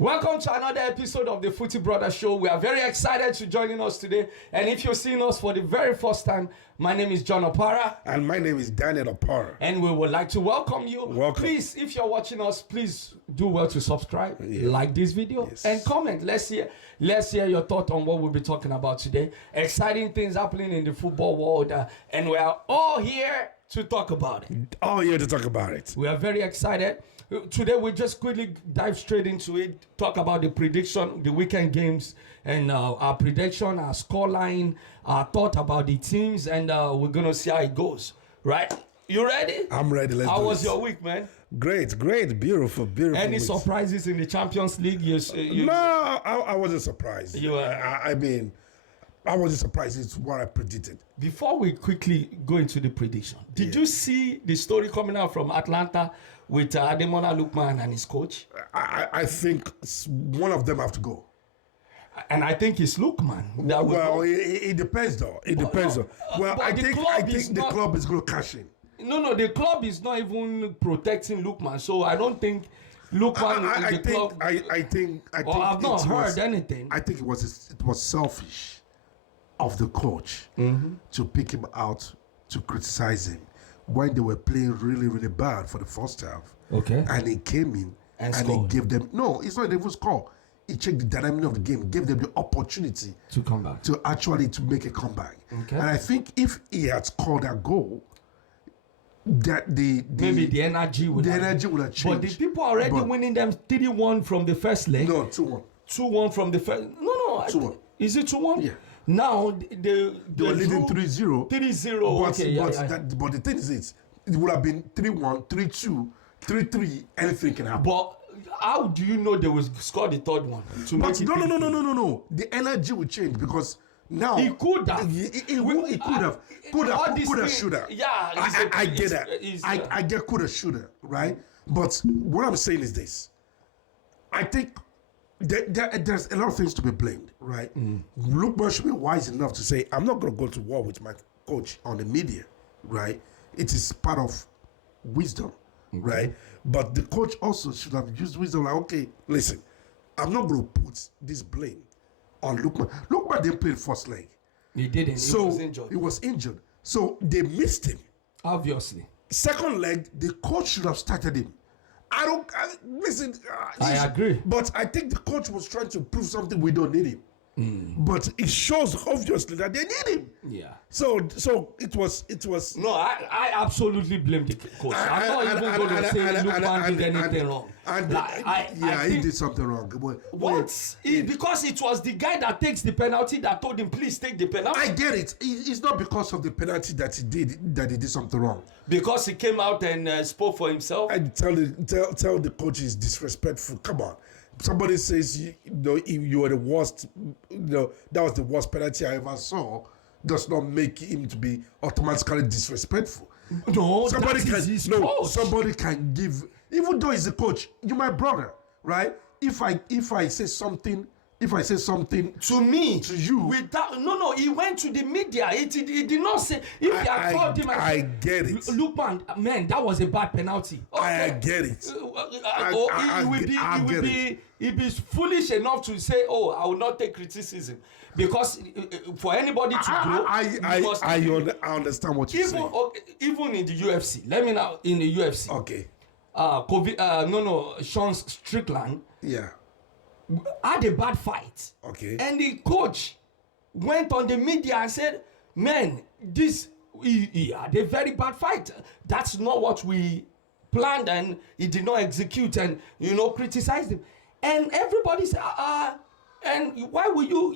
Welcome to another episode of the Footy Brother Show. We are very excited to joining us today. And if you're seeing us for the very first time, my name is John Opara. And my name is Daniel Opara. And we would like to welcome you. Welcome. Please, if you're watching us, please do well to subscribe, like this video, and comment. Let's hear your thought on what we'll be talking about today. Exciting things happening in the football world. And we are all here to talk about it. All here to talk about it. We are very excited. Today we just quickly dive straight into it, talk about the prediction, the weekend games, and our prediction, our scoreline, our thought about the teams, and we're gonna see how it goes. Right? You ready? I'm ready. How was your week, man? Great, beautiful. Any week. surprises in the Champions League? No, I wasn't surprised. I wasn't surprised. It's what I predicted. Before we quickly go into the prediction, did you see the story coming out from Atlanta with Ademola Lookman and his coach? I think one of them have to go. And I think it's Lookman. Well, it depends though. Well, I think the club is going to cash in. No, the club is not even protecting Lookman. So I don't think Lookman is the club. I think I've not heard anything. I think it was selfish of the coach to pick him out to criticize him when they were playing really bad for the first half. Okay. And he came in and he gave them it's not even score. He checked the dynamic of the game, gave them the opportunity to come back, to make a comeback. Okay. And I think if he had scored that goal, that maybe the energy would have changed. But the people are already winning them 3-1 from the first leg. No, 2-1. 2-1 from the first. No. 2-1. Is it 2-1? Yeah. Now they were leading 3-0. 3-0. But the thing is, it would have been 3-1, 3-2, 3-3. Anything can happen. But how do you know they will score the third one? No. The energy will change because now he could have. Could have, should have. Yeah, I get that. I get could have, should have, right? But what I'm saying is this: I think there's a lot of things to be blamed, right? Lookman should be wise enough to say, I'm not going to go to war with my coach on the media, right? It is part of wisdom, right? But the coach also should have used wisdom, like, okay, listen, I'm not going to put this blame on Lookman. Lookman didn't play the first leg. He didn't. So he was injured. He was injured. So they missed him. Obviously. Second leg, the coach should have started him. Listen. I agree. But I think the coach was trying to prove something we don't need him. But it shows obviously that they need him. Yeah. So it was. No, I absolutely blame the coach. I'm not even going to say Lookman did anything wrong. He did something wrong. Because it was the guy that takes the penalty that told him, please take the penalty. I get it. It's not because of the penalty that he did something wrong. Because he came out and spoke for himself. I tell the coach is disrespectful. Come on. Somebody says you are the worst. That was the worst penalty I ever saw. Does not make him to be automatically disrespectful. No, somebody can give. Even though he's a coach, you're my brother, right? If I say something to me, to you, without he went to the media. He did not say. If I called him, I get it. Look, man, that was a bad penalty. Okay. I get it. He'd be foolish enough to say, "Oh, I will not take criticism," because for anybody to grow, I understand what you're saying. Even in the UFC, let me now in the UFC. Okay. Sean Strickland. Yeah. Had a bad fight. Okay. And the coach went on the media and said, man, he had a very bad fight. That's not what we planned, and he did not execute, and criticized him. And everybody said, and why will you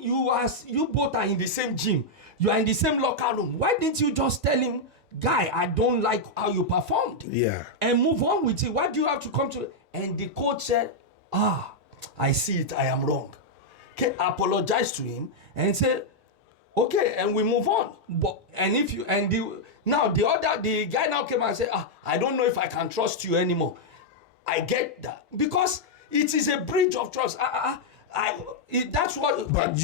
both are in the same gym, you are in the same locker room, why didn't you just tell him, guy, I don't like how you performed, and move on with it? Why do you have to come to? And the coach said, I see it, I am wrong. Okay, apologize to him and say, okay, and we move on. But the guy now came and said, I don't know if I can trust you anymore. I get that because it is a breach of trust. That's what. But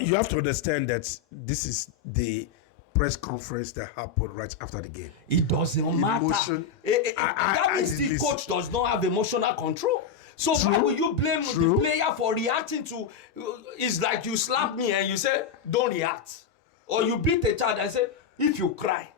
you have to understand that this is the press conference that happened right after the game. It doesn't matter. That means the coach does not have emotional control. So why will you blame the player for reacting to? It's like you slap me and you say, "Don't react," or you beat a child and say, "If you cry."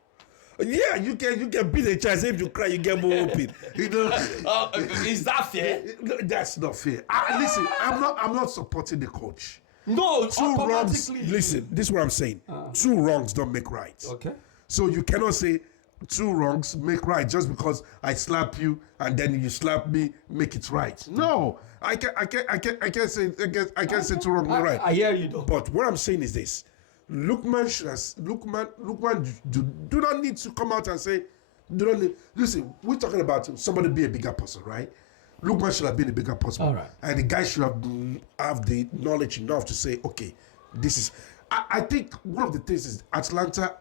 Yeah, you can beat a child. If you cry, you get more open. Is that fair? That's not fair. Listen, I'm not supporting the coach. No, Two wrongs. Listen, this is what I'm saying. 2 wrongs don't make right. Okay. So you cannot say 2 wrongs make right just because I slap you and then you slap me, make it right. No, I can't say 2 wrongs make right. I hear you though. But what I'm saying is this: Lookman do not need to come out and say. Listen, we're talking about somebody be a bigger person, right? Lookman should have been a bigger person. All right. And the guy should have the knowledge enough to say, okay, this is. I think one of the things is Atlanta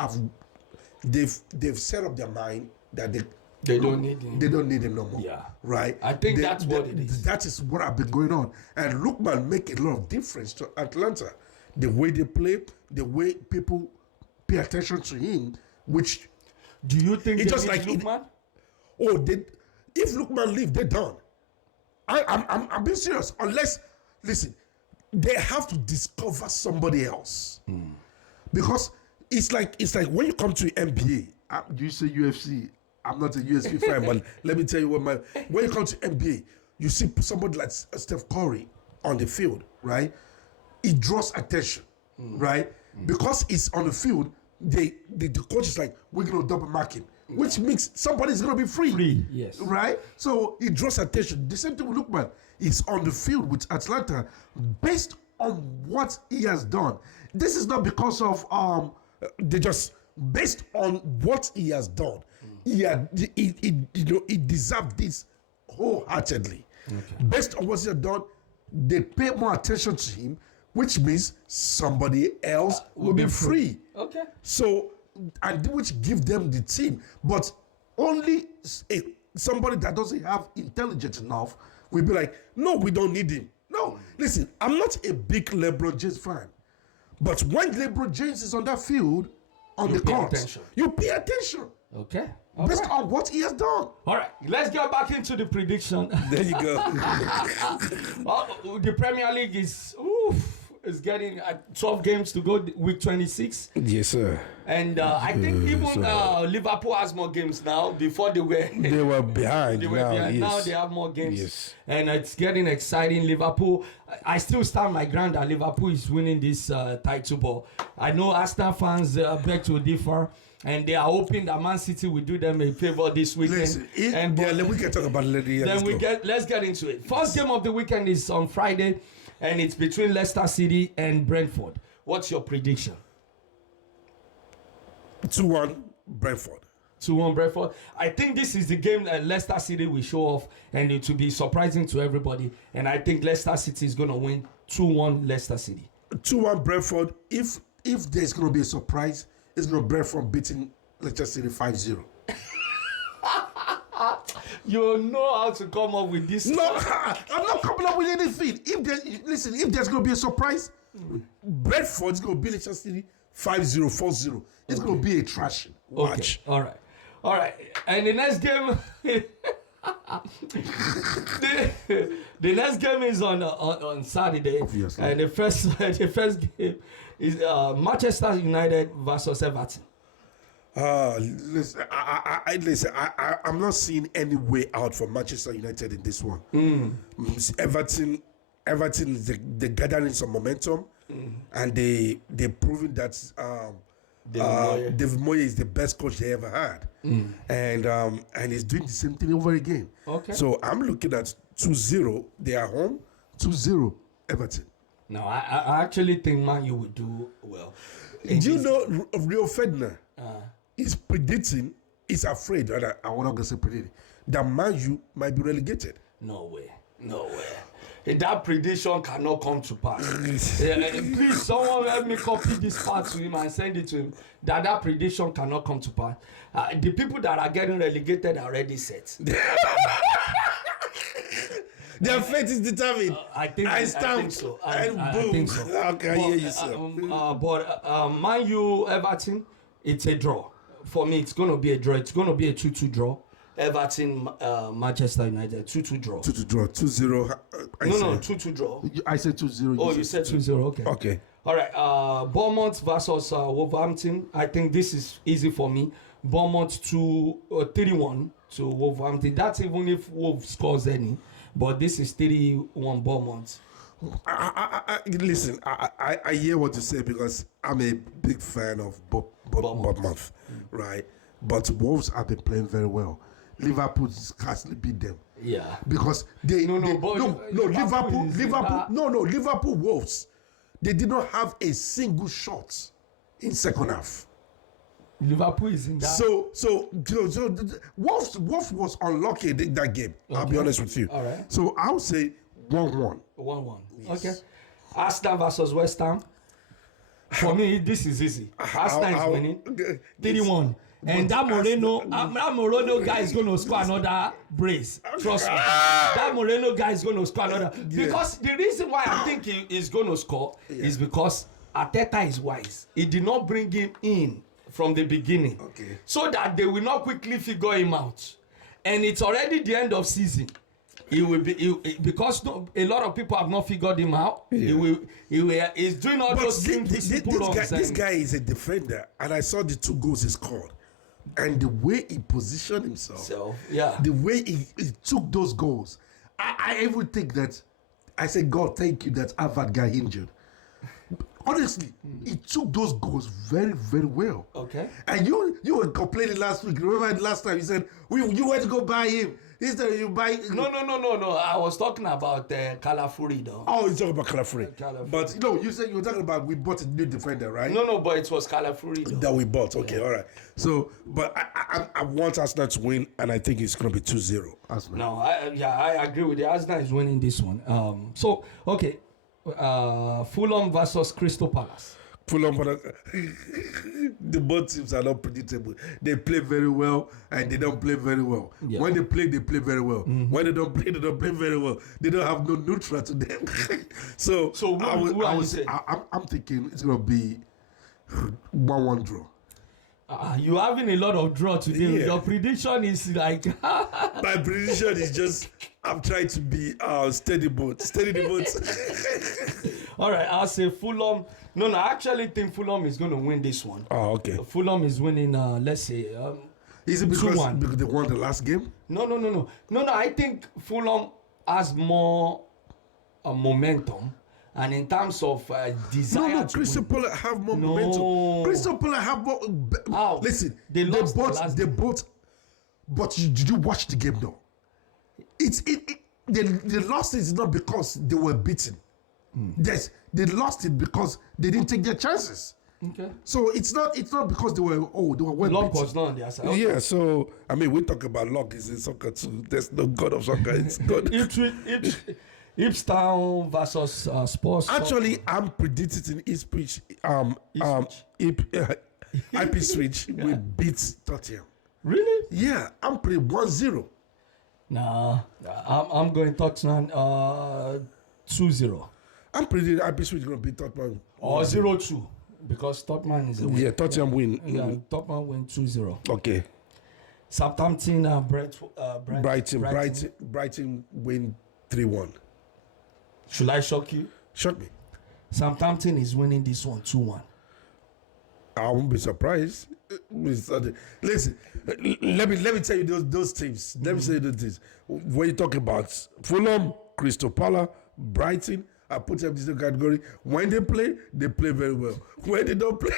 they've set up their mind that they don't need him. They don't need him no more. Yeah. Right. I think that's what it is. That is what has been going on. And Lookman make a lot of difference to Atlanta. The way they play, the way people pay attention to him, which do you think it's they just need like Lookman? If Lookman leave, they're done. I'm being serious. Unless, listen, they have to discover somebody else. Because it's like when you come to NBA, you say UFC. I'm not a UFC fan, but let me tell you when you come to NBA, you see somebody like Steph Curry on the field, right? It draws attention, right? Because it's on the field, the coach is like, we're gonna double mark him, which means somebody's gonna be free. Yes. Right? So it draws attention. The same thing with Lookman. He's on the field with Atlanta based on what he has done. This is not because of they just based on what he has done. He deserved this wholeheartedly. Okay. Based on what he has done, they pay more attention to him, which means somebody else will be free. Okay. So, and which give them the team, but only somebody that doesn't have intelligence enough will be like, no, we don't need him. No, listen, I'm not a big LeBron James fan, but when LeBron James is on that field, on the court, you pay attention. Okay. Based on what he has done. All right, let's get back into the prediction. There you go. The Premier League is getting 12 games to go, week 26. Yes, sir. And I think even Liverpool has more games now. Before they were behind. Now they have more games. Yes. And it's getting exciting. Liverpool, I still stand my ground that Liverpool is winning this title. But I know Arsenal fans beg to differ. And they are hoping that Man City will do them a favor this weekend. Listen, we can talk about it. Let's get into it. First game of the weekend is on Friday, and it's between Leicester City and Brentford. What's your prediction? 2-1 Brentford. 2-1 Brentford. I think this is the game that Leicester City will show off, and it will be surprising to everybody. And I think Leicester City is going to win 2-1 Leicester City. 2-1 Brentford. If there's going to be a surprise, it's going to Brentford beating Leicester City 5-0. You know how to come up with this. No, I'm not coming up with anything. If there's going to be a surprise, Brentford is going to beat Leicester City 5-0, 4-0. It's going to be a trashing. Watch. Okay. All right. And the next game, the next game is on Saturday. Obviously. And the first game is Manchester United versus Everton. Listen, I'm not seeing any way out for Manchester United in this one. Everton is they're gathering some momentum, and they're proving that David Moyes is the best coach they ever had, and he's doing the same thing over again. Okay. So I'm looking at 2-0. They are home. 2-0 Everton. No, I actually think Man U will do well. Do you know Rio Ferdinand is predicting, is afraid, I'm not going to say predicting, that Man U might be relegated? No way. That prediction cannot come to pass. Please, someone help me copy this part to him and send it to him. That prediction cannot come to pass. The people that are getting relegated are already set. Their fate is determined. I think so. And boom. I think so. Okay, I hear you, sir. But Man U Everton, it's a draw. For me, it's going to be a draw. It's going to be a 2-2 draw. Everton, Manchester United, 2-2 draw. 2-2 draw. 2-0. No, 2-2 draw. I said 2-0. Oh, you said 2-0. Okay. Okay. All right. Bournemouth versus Wolverhampton. I think this is easy for me. Bournemouth 3-1 to Wolverhampton. That's even if Wolves scores any. But this is 3-1 Bournemouth. Listen, I hear what you say because I'm a big fan of Bournemouth, right? But Wolves have been playing very well. Liverpool scarcely beat them. Yeah. Because Liverpool Wolves, they did not have a single shot in second half. Liverpool is in that. So Wolves was unlucky in that game. Okay. I'll be honest with you. All right. So I would say 1-1. 1-1. Yes. Okay. Arsenal versus West Ham. For me, this is easy. Arsenal is winning 3-1. And that Moreno guy is going to score another brace. Trust me. That Moreno guy is going to score another. Because the reason why I think he is going to score is because Arteta is wise. He did not bring him in from the beginning. Okay. So that they will not quickly figure him out. And it's already the end of season. He will be because a lot of people have not figured him out. Yeah. He's doing all those things. This guy is a defender, and I saw the 2 goals he scored, and the way he positioned himself, the way he took those goals. I even think that I said, God, thank you that Harvard got injured. Honestly, he took those goals very, very well. Okay. And you were complaining last week. Remember last time you said you went to go buy him. Instead you buy. No. I was talking about Calafuri though. Oh, you're talking about Calafuri. But you said you were talking about we bought a new defender, right? No, but it was Calafuri that we bought. Okay, all right. So, but I want Arsenal to win, and I think it's going to be 2-0. Arsenal. No, I agree with you. Arsenal is winning this one. So okay. Fulham versus Crystal Palace. Fulham, the both teams are not predictable. They play very well and they don't play very well. Yeah. When they play very well. Mm-hmm. When they don't play very well. They don't have no neutral to them. so I'm thinking it's going to be 1-1 draw. You're having a lot of draw today. Yeah. Your prediction is like... My prediction is just... I'm trying to be steady boat. Steady the boat. All right, I'll say Fulham. No, I actually think Fulham is going to win this one. Oh, okay. Fulham is winning, let's say... is it because they won the last game? No. I think Fulham has more momentum. And in terms of desire to Crystal Palace have more momentum. Crystal Palace have more... Listen, they both... But did you watch the game though? They lost it not because they were beaten. They lost it because they didn't take their chances. Okay. So it's not because they were well luck was not on their side. Okay. Yeah, so I mean we talk about luck is in soccer too. There's no god of soccer, it's God. Ipswich Town versus Spurs. Actually, I'm predicting Ipswich will beat Tottenham. Really? Yeah, I'm predicting 1-0. Nah, I'm going Tottenham 2-0. I'm predicting Ipswich going to beat Tottenham. Or 0-2 because Tottenham is a win. Yeah, Tottenham win. Yeah, Tottenham win 2-0. Okay. Southampton Brighton win 3-1. Should I shock you? Shock me. Southampton is winning this one 2-1. I won't be surprised. Listen, let me tell you those teams. Let me tell you those teams. When you talk about Fulham, Crystal Palace, Brighton, I put them in this category. When they play very well. When they don't play,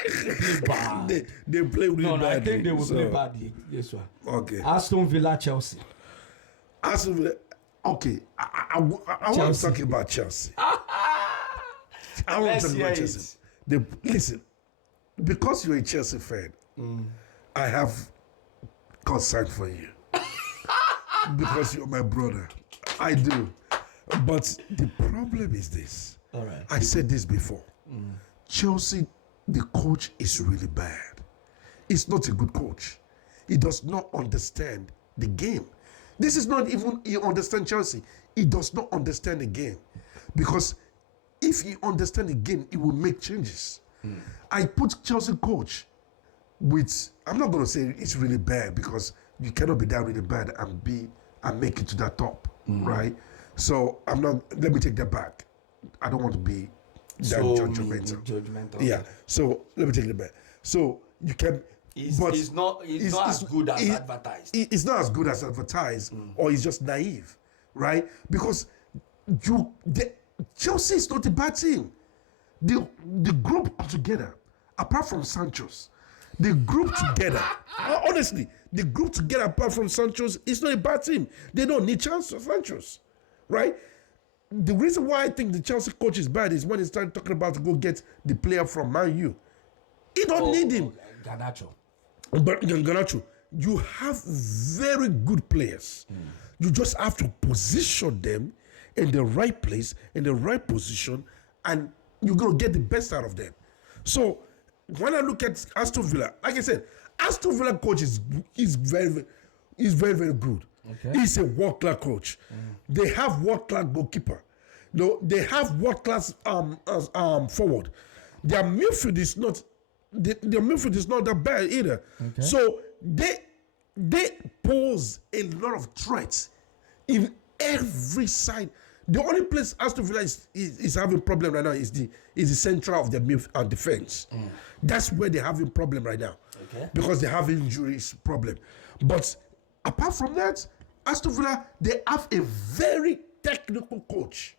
they play really badly. No, I think they will play badly. Yes, sir. Okay. Aston Villa, Chelsea. Aston Villa. Okay. I want to talk about Chelsea. I want to talk about Chelsea. Listen, because you're a Chelsea fan, I have concern for you. Because you're my brother. I do. But the problem is this. All right. I said this before. Chelsea, the coach is really bad. He's not a good coach. He does not understand the game. This is not even he understands Chelsea. He does not understand the game. Because if he understands the game, he will make changes. I put Chelsea coach with, I'm not going to say it's really bad because you cannot be down in the bed and make it to that top, right? So I'm not. Let me take that back. I don't want to be that judgmental. Yeah. So let me take that back. So you can. It's not as good as advertised. It's not as good as advertised, or it's just naive, right? Because Chelsea is not a bad team. The group together, apart from Sancho's, the group together, honestly, the group together apart from Sancho's is not a bad team. They don't need chance for Sancho's, right? The reason why I think the Chelsea coach is bad is when he started talking about to go get the player from Man U. He don't need him. Garnacho. But Garnacho, you have very good players. You just have to position them in the right place, in the right position, and you're going to get the best out of them. So when I look at Aston Villa, like I said, Aston Villa coach is very, very good. Okay. He's a world-class coach. They have world-class goalkeeper. They have world-class forward. Their midfield is not. Their midfield is not that bad either. Okay. So they pose a lot of threats in every side. The only place Aston Villa is having problem right now is the central of their defense. That's where they're having problem right now. Okay. Because they have injuries problem. But apart from that, Aston Villa, they have a very technical coach.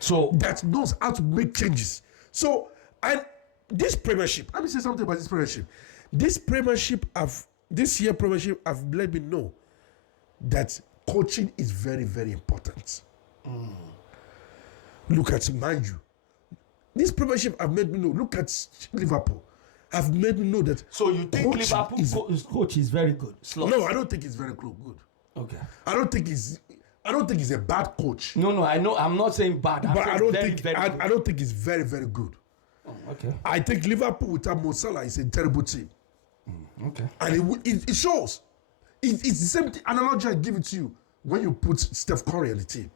So that knows how to make changes. So, and this Premiership, let me say something about this Premiership. This year Premiership have let me know that coaching is very, very important. Look at Man U. This Premiership have made me know. Look at Liverpool. Have made me know that. So you think Liverpool's coach is very good? No, I don't think he's very good. Okay. I don't think he's a bad coach. No, I know. I'm not saying bad. I don't think he's very, very good. Oh, okay. I think Liverpool without Mo Salah is a terrible team. Okay. And it shows. It's the same analogy I give it to you when you put Steph Curry on the team.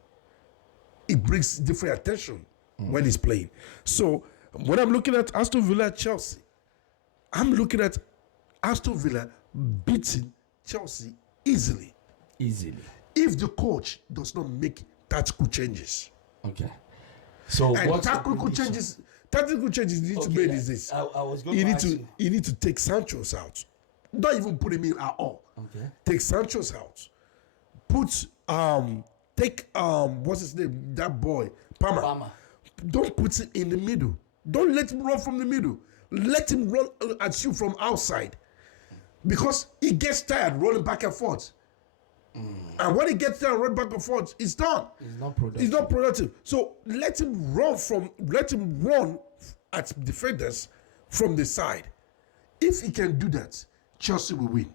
It brings different attention when he's playing. So when I'm looking at Aston Villa, Chelsea, I'm looking at Aston Villa beating Chelsea easily. If the coach does not make tactical changes. Okay. So and tactical changes you need to make is this. I was going to ask you. You need to take Sancho's out. Don't even put him in at all. Okay. Take Sancho's out. Take what's his name? That boy, Palmer. Don't put it in the middle. Don't let him run from the middle. Let him run at you from outside. Because he gets tired running back and forth. And when he gets tired running back and forth, it's done. It's not productive. So let him run at defenders from the side. If he can do that, Chelsea will win.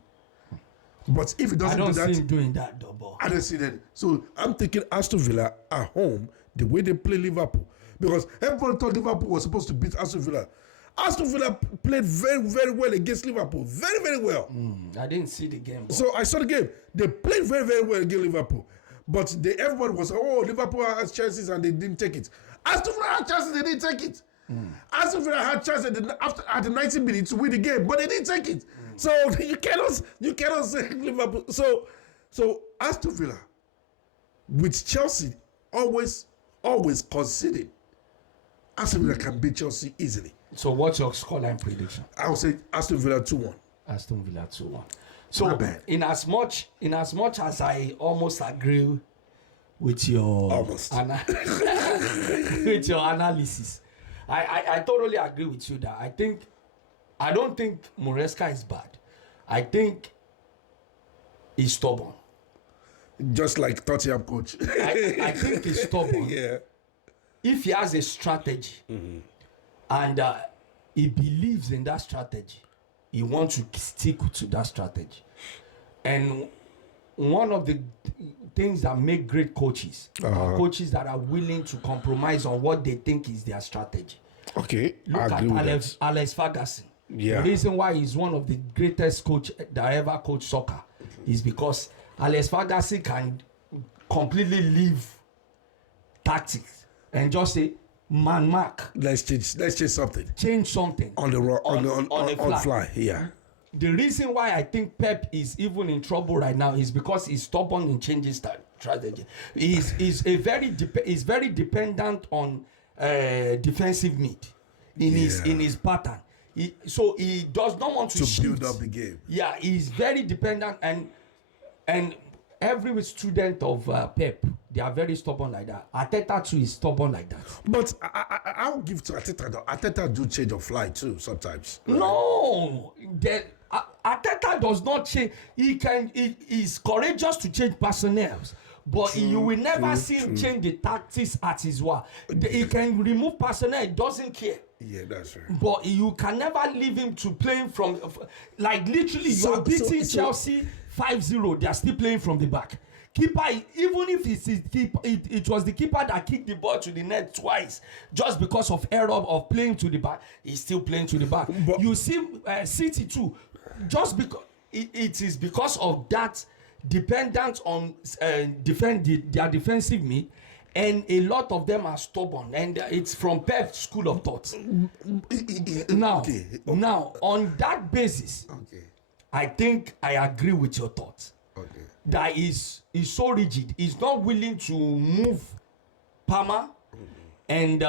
But if he doesn't do that, I don't see him doing that, though. I don't see that. So I'm thinking Aston Villa at home, the way they play Liverpool, because everyone thought Liverpool was supposed to beat Aston Villa. Aston Villa played very, very well against Liverpool. Very, very well. I didn't see the game. So I saw the game. They played very, very well against Liverpool. But everybody was, Liverpool has chances and they didn't take it. Aston Villa had chances, they didn't take it. Aston Villa had chances at the 90 minutes to win the game, but they didn't take it. So you cannot say Liverpool. So Aston Villa, with Chelsea always conceding, Aston Villa can beat Chelsea easily. So what's your scoreline prediction? I would say Aston Villa 2-1. Aston Villa 2-1. So in as much as I almost agree with your with your analysis, I totally agree with you that I don't think Maresca is bad. I think he's stubborn. Just like Tottenham coach. I think he's stubborn. Yeah. If he has a strategy and he believes in that strategy, he wants to stick to that strategy. And one of the things that make great coaches are coaches that are willing to compromise on what they think is their strategy. Okay. Look at Alex Ferguson. Yeah. The reason why he's one of the greatest coach that ever coached soccer is because Alex Ferguson can completely leave tactics and just say, man mark. Let's change something. Change something on the fly. Yeah. the reason why I think Pep is even in trouble right now is because he's stubborn in changing strategy. He's very dependent on defensive mid in his pattern. So he does not want to build up the game. Yeah, he's very dependent, and every student of Pep, they are very stubborn like that. Arteta too is stubborn like that. But I'll give to Arteta. Though. Arteta do change of fly too sometimes. Right? No, Arteta does not change. He's courageous to change personnel, but you will never see him change the tactics at his will. He can remove personnel. He doesn't care. Yeah, that's right. But you can never leave him to playing from, like literally, you are beating Chelsea 5-0. They are still playing from the back. Keeper, even if it was the keeper that kicked the ball to the net twice, just because of error of playing to the back, he's still playing to the back. But you see, City too, just because it is because of that dependence on their defensive mid. And a lot of them are stubborn, and it's from Pep's school of thought. Now, on that basis, I think I agree with your thoughts. That is so rigid. He's not willing to move Palmer, and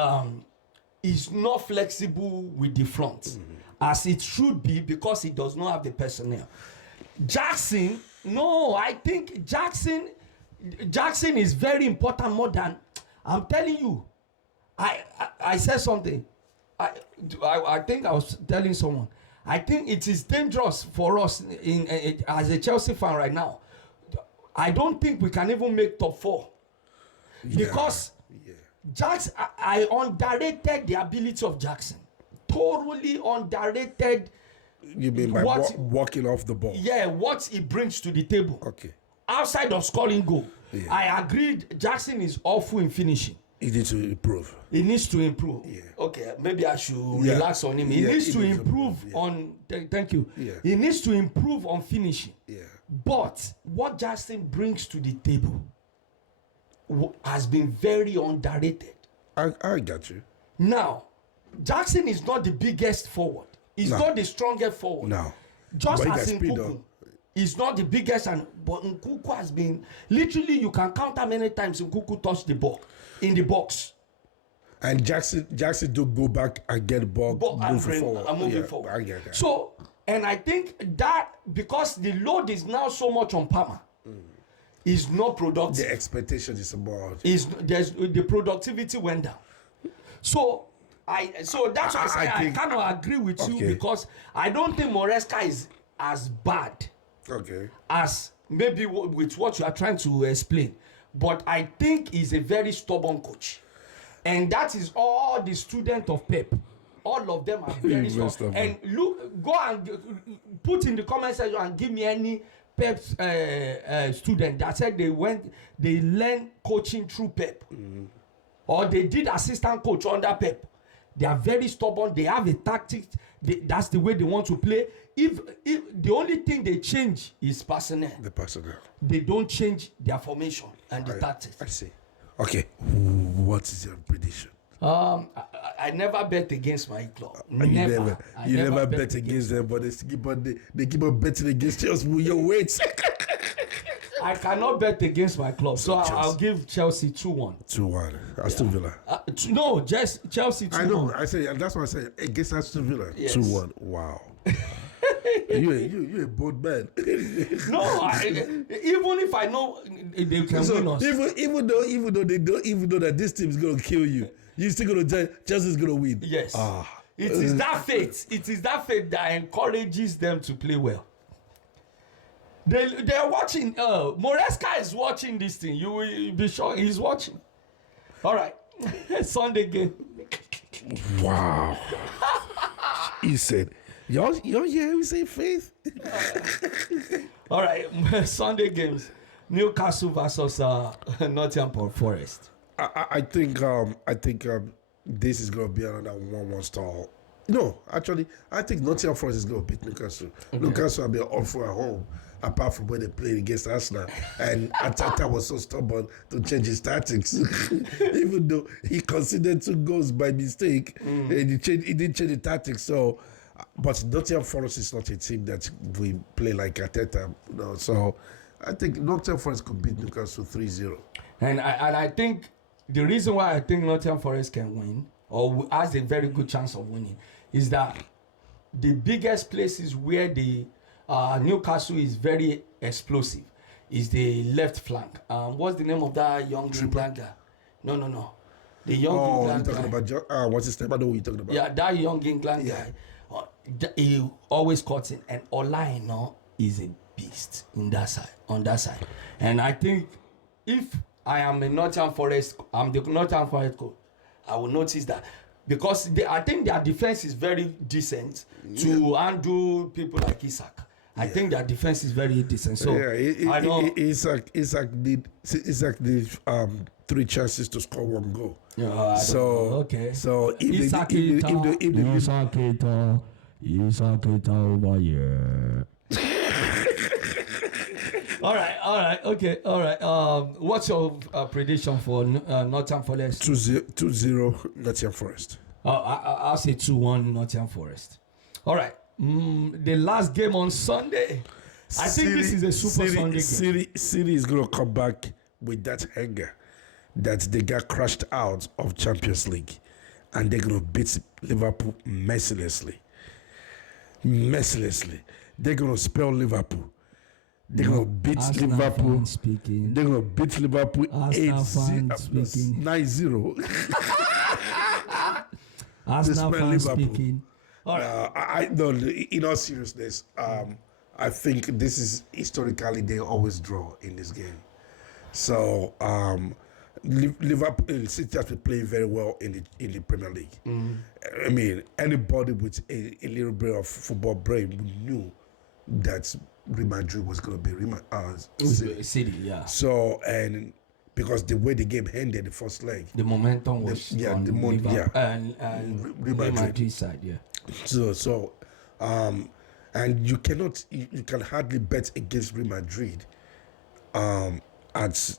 is not flexible with the front, as it should be, because he does not have the personnel. Jackson, no, I think Jackson is very important more than, I'm telling you. I said something. I think I was telling someone. I think it is dangerous for us as a Chelsea fan right now. I don't think we can even make top 4 because Jackson. I underrated the ability of Jackson. Thoroughly underrated. You mean by walking off the ball? Yeah, what he brings to the table. Okay. Outside of scoring goal, I agreed Jackson is awful in finishing. He needs to improve. He needs to improve. Yeah. Okay, maybe I should relax on him. He needs to improve on. Thank you. Yeah. He needs to improve on finishing. Yeah. But what Jackson brings to the table has been very underrated. I got you. Now, Jackson is not the biggest forward. He's not the strongest forward. No. Just as in Nkunku. He's not the biggest, but Nkunku has been, literally you can count how many times Nkunku touched the ball in the box. And Jackson do go back and get the ball moving forward. I get that. So, and I think that because the load is now so much on Palmer, is not productive. The expectation is about. The productivity went down. So that's why I cannot agree with you, because I don't think Moresca is as bad. As maybe with what you are trying to explain, but I think he's a very stubborn coach, and that is all the students of Pep. All of them are very stubborn. And look, go and put in the comment section and give me any Pep student that said they learned coaching through Pep, or they did assistant coach under Pep. They are very stubborn. They have a tactic. That's the way they want to play. If the only thing they change is personnel. The personnel. They don't change their formation and the tactics. I see. Okay. What is your prediction? I never bet against my club. You never bet against them, but they keep on betting against Chelsea with your weights. I cannot bet against my club, so I'll give Chelsea 2-1. 2-1. Aston Villa. No, just Chelsea 2-1. I know. I say that's what I say against Aston Villa. Yes. 2-1. Wow. you a bold man. No, even if I know they can win us. Even though they don't, even though that this team is gonna kill you, you're still gonna tell Chelsea's gonna win. Yes. It is that faith. It is that faith that encourages them to play well. They're watching. Moresca is watching this thing. You will be sure he's watching. All right. Sunday game. Wow. He said, y'all hear we say faith? All right. Sunday games. Newcastle versus Nottingham Forest. I think this is gonna be another 1-1 stall. No, actually, I think Nottingham Forest is gonna beat Newcastle. Okay. Newcastle will be awful at home, apart from when they played against Arsenal. And Arteta was so stubborn to change his tactics, even though he conceded 2 goals by mistake, and he didn't change the tactics. So But Nottingham Forest is not a team that we play like Arteta. So I think Nottingham Forest could beat Newcastle 3-0. And I think the reason why I think Nottingham Forest can win, or has a very good chance of winning, is that the biggest places where the Newcastle is very explosive is the left flank. What's the name of that young England guy? No. The young England you're talking guy. about what's his name? I know what you're talking about. Yeah, that young England guy. He always cuts in, and Olaino is a beast on that side. And I think if I am the Nottingham Forest coach, I will notice that. Because I think their defense is very decent to handle people like Isak. I think their defense is very decent. So I don't. Isak did 3 chances to score 1 goal. Okay. So if Isak over here. All right. Okay. All right. What's your prediction for Nottingham Forest? 2-0 Nottingham Forest. I'll say 2-1 Nottingham Forest. All right. The last game on Sunday. I think this is a super Sunday game. City is going to come back with that hanger that they got crushed out of Champions League, and they're going to beat Liverpool mercilessly. They're going to spell Liverpool. They're going to beat Liverpool. They're going to beat Liverpool 9-0. Arsenal fans speaking. All right. I no, in all seriousness, I think this is historically they always draw in this game. So Liverpool City has been playing very well in the Premier League. I mean, anybody with a little bit of football brain knew that Real Madrid was going to be City, yeah. So, and because the way the game ended, the first leg, the momentum was on Liverpool and Real Madrid side, yeah. So, and you can hardly bet against Real Madrid, at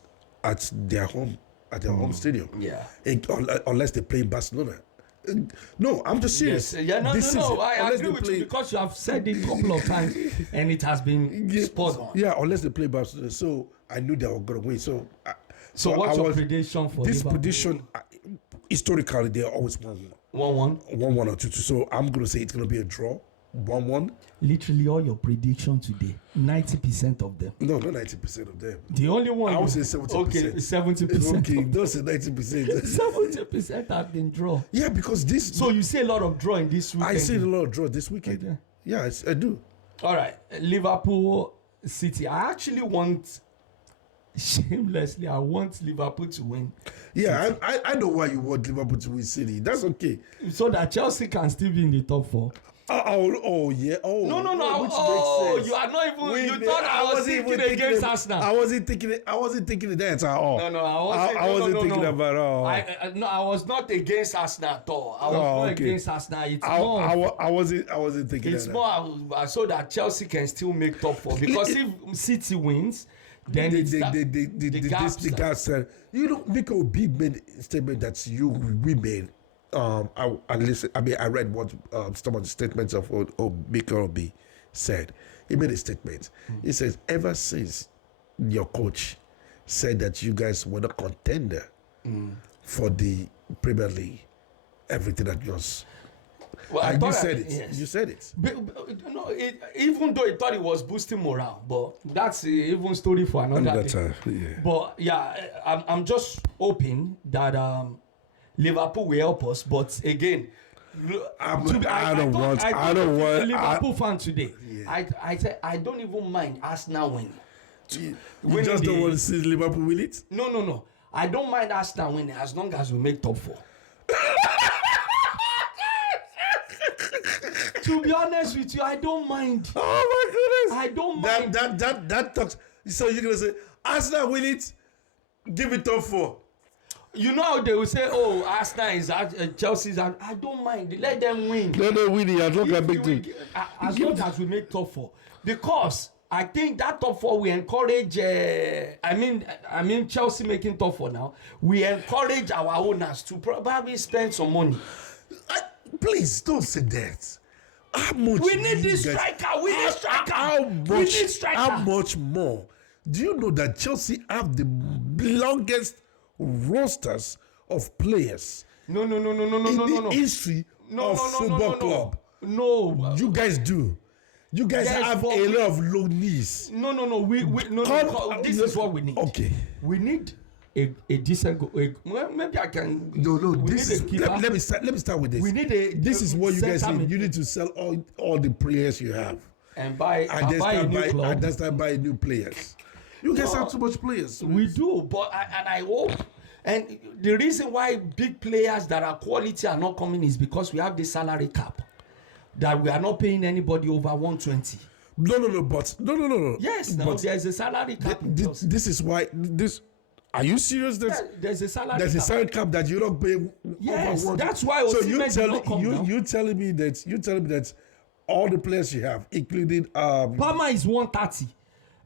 their home stadium. Yeah. Unless they play in Barcelona. No, I'm just serious. Yes. Yeah, no. I agree with you because you have said it a couple of times and it has been spot on. Yeah, unless they play Barcelona. So I knew they were going to win. So what's your prediction for this Liverpool? prediction? Historically, they're always 1-1. 1-1? 1-1 or 2-2. So I'm going to say it's going to be a draw. 1-1. Literally all your predictions today, 90% of them. No, not 90% of them. The only one. I would say 70%. Okay, 70%. Okay, don't say 90%. 70% have been draw. Yeah, because this. So you see a lot of draw in this weekend. I see a lot of draw this weekend. Okay. Yeah, I do. All right, Liverpool City. I actually want, shamelessly, I want Liverpool to win. Yeah, I know why you want Liverpool to win City. That's okay. So that Chelsea can still be in the top 4. Oh yeah. Oh No. Which Oh, makes sense. you are not even. You thought I was thinking against Arsenal. I wasn't thinking it that at all. No, I wasn't thinking about it all. I was not against Arsenal at all. I was not against Arsenal. It's more. I wasn't thinking It's that. more so that Chelsea can still make top 4 because if City wins, then the guy said, Miko B made a statement that we made. I read what some of the statements of Miko B said. He made a statement. He says, ever since your coach said that you guys were not contender for the Premier League, everything that was. Well, you said it. Yes. You said it. Even though he thought it was boosting morale, but that's a even story for another day. Yeah. But yeah, I'm just hoping that Liverpool will help us. But again, I don't want Liverpool fan today. Yeah. I said I don't even mind Arsenal winning. You just don't want to see Liverpool win it? No. I don't mind Arsenal winning as long as we make top 4. To be honest with you, I don't mind. Oh my goodness! I don't mind. That talks. So you're gonna say Arsenal win it, give it top 4. You know how they will say, "Oh, Arsenal is at Chelsea's," and I don't mind. Let them win. Let them win it as long as we make top 4, because I think that top 4 we encourage. I mean Chelsea making top 4 now. We encourage our owners to probably spend some money. Please don't say that. How much? We need you this guys- striker. We need striker. How We much? need striker. How much more? Do you know that Chelsea have the longest rosters of players No. in the history of football club? No. You guys do. You guys Yes, have but a we- lot of low knees. No. This is what we need. Okay. We need a decent goal. Well, maybe I can. No. We This need is a keeper. let me start with this. We need a. This is what you guys center need. You mid- need to sell all the players you have, and buy and then buy a start new buy club. and then start buying new players. You guys No. have too much players. We do, but I hope. And the reason why big players that are quality are not coming is because we have the salary cap that we are not paying anybody over 120. No. Yes, now but there's a salary cap. this is why this. Are you serious? There's a salary There's cap. a salary cap that you don't pay. Yes, over one. that's why So Osimhen did not come now. you telling me that all the players you have, including Palmer is 130.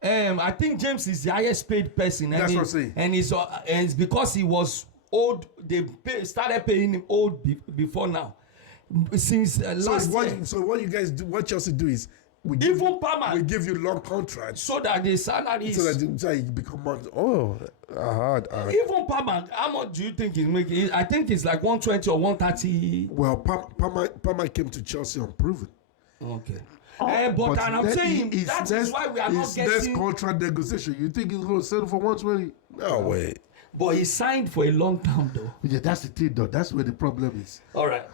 I think James is the highest paid person. That's what I'm saying. And it's because he was old. They started paying him old before now. Since last year. So what you guys do? What Chelsea do is we Even Palmer. we give you long contracts So that the salary is. so that you become more. Even Palmer, how much do you think he's making? I think it's like 120 or 130. Well, Palmer came to Chelsea unproven. Okay. But and I'm saying that is why we are not his next getting. contract negotiation. You think he's going to settle for 120? No way. But he signed for a long time though. Yeah, that's the thing, though. That's where the problem is. All right.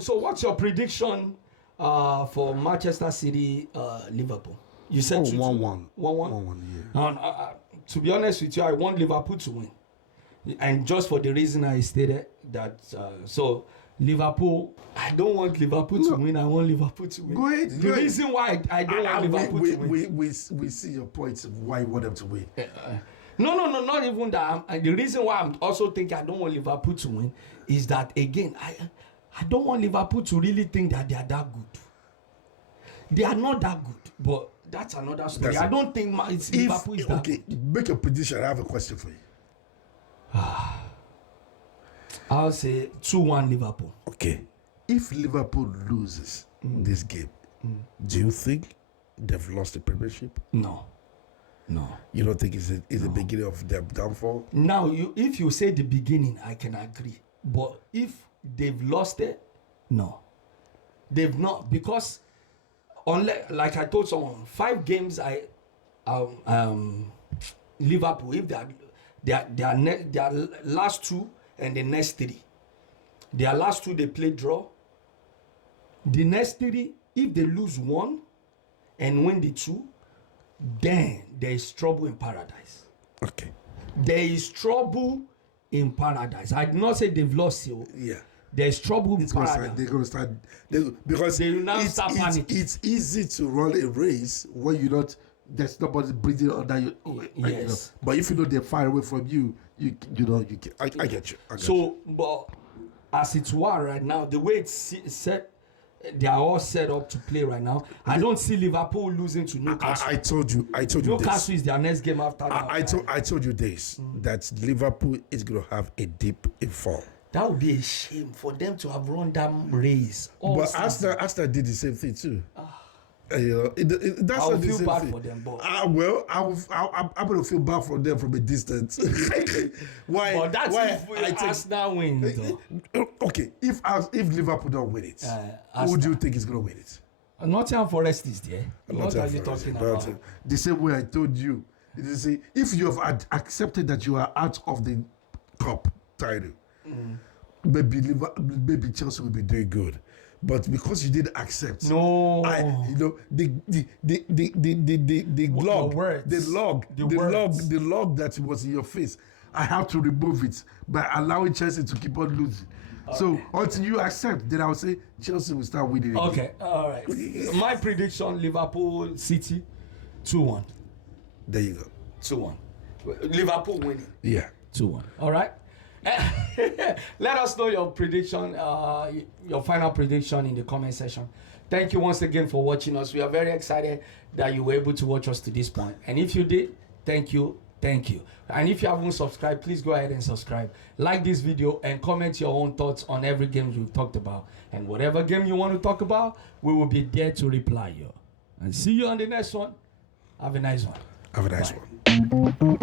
So what's your prediction for Manchester City, Liverpool? You said 2-2. 1-1. 1-1. 1-1, yeah. To be honest with you, I want Liverpool to win, and just for the reason I stated that. So Liverpool, I don't want Liverpool to win. I want Liverpool to win. Go ahead. The reason why I don't want Liverpool to win. We see your points of why you want them to win. No, not even that. And the reason why I'm also thinking I don't want Liverpool to win is that, again, I don't want Liverpool to really think that they are that good. They are not that good, but that's another story. I don't think Liverpool is that good. Okay, make a prediction. I have a question for you. I'll say 2-1 Liverpool. Okay. If Liverpool loses this game, do you think they've lost the Premiership? No. You don't think it's the beginning of their downfall? Now, if you say the beginning, I can agree. But if they've lost it, no. They've not, because unless, like I told someone, 5 games Liverpool, if their last 2 and the next 3. Their last 2 they played draw. The next 3, if they lose 1 and win the 2, then there is trouble in paradise. Okay. There is trouble in paradise. I did not say they've lost you. Yeah. There is trouble in paradise. They're going to start because They will now start panicking. It's easy to run a race when you're not. There's nobody breathing under you. Yes. But if you know they're far away from you, you can. I get you. But as it's right now, the way it's set, they are all set up to play right now. I don't see Liverpool losing to Newcastle. I told you Newcastle this. is their next game after that. I told you this that Liverpool is going to have a dip in form. That would be a shame for them to have run that race. But Arsenal did the same thing too. That's I'll not the feel same bad thing. for them, but I'm going to feel bad for them from a distance. Why? but that's why if Arsenal win, though. Okay, if Liverpool don't win it, who do you think is going to win it? Nottingham Forest is there. What are you talking about? The same way I told you. You see, if you have accepted that you are out of the cup title, maybe Chelsea will be doing good. But because you didn't accept, the log that was in your face, I have to remove it by allowing Chelsea to keep on losing. Okay. So until you accept, then I will say Chelsea will start winning again. Okay, all right. My prediction: Liverpool City, 2-1. There you go. 2-1. Liverpool winning. Yeah. 2-1. All right. Let us know your prediction, your final prediction in the comment section. Thank you once again for watching us. We are very excited that you were able to watch us to this point. And if you did, thank you. Thank you. And if you haven't subscribed, please go ahead and subscribe. Like this video and comment your own thoughts on every game we've talked about. And whatever game you want to talk about, we will be there to reply you. And see you on the next one. Have a nice one. Have a nice Bye. one.